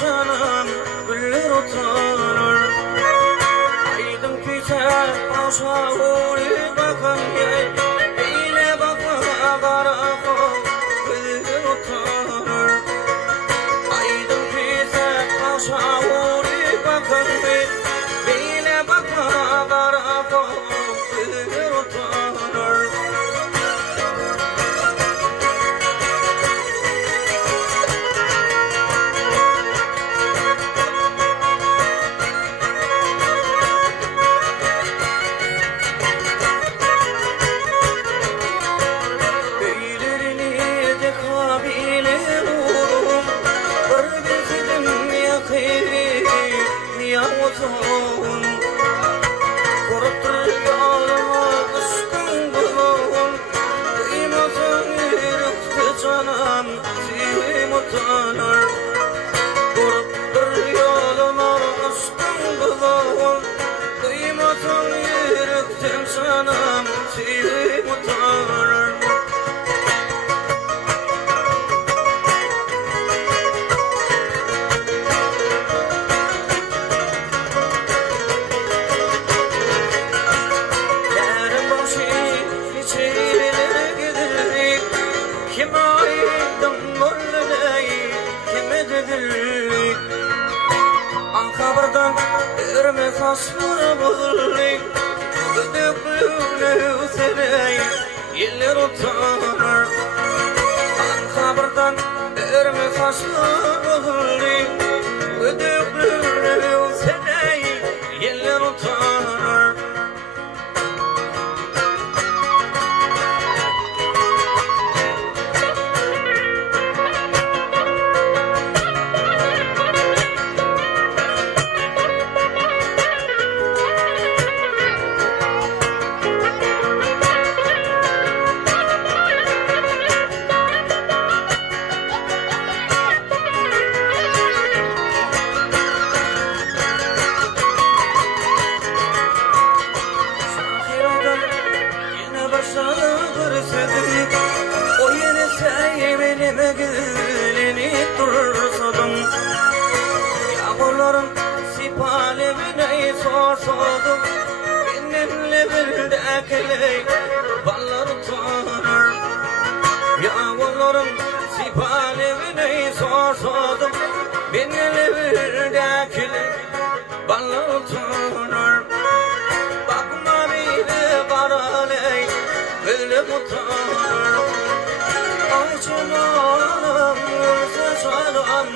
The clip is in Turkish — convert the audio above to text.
canım güller otanır. Aydın küte aşağı uğrayıp bakan gel. Eyle bakma karakol güller otanır. Aydın küte aşağı uğrayıp bakan gel. Eyle bakma karakol güller otanır. Asfır bulur, güdüklüğüne üzereyi yeller utanır. Ankabardan ermez asfır bulur, güdüklüğüne üzereyi yeller utanır. O yeni sevmenime güleni dursadım. Yağmurların sipalemine sorsadım. Benimle bir dekile ballar utanır. Yağmurların sipalemine sorsadım. Benimle bir dekile ballar utanır. Bakma bile karaley böyle utanır. Ay canım, canım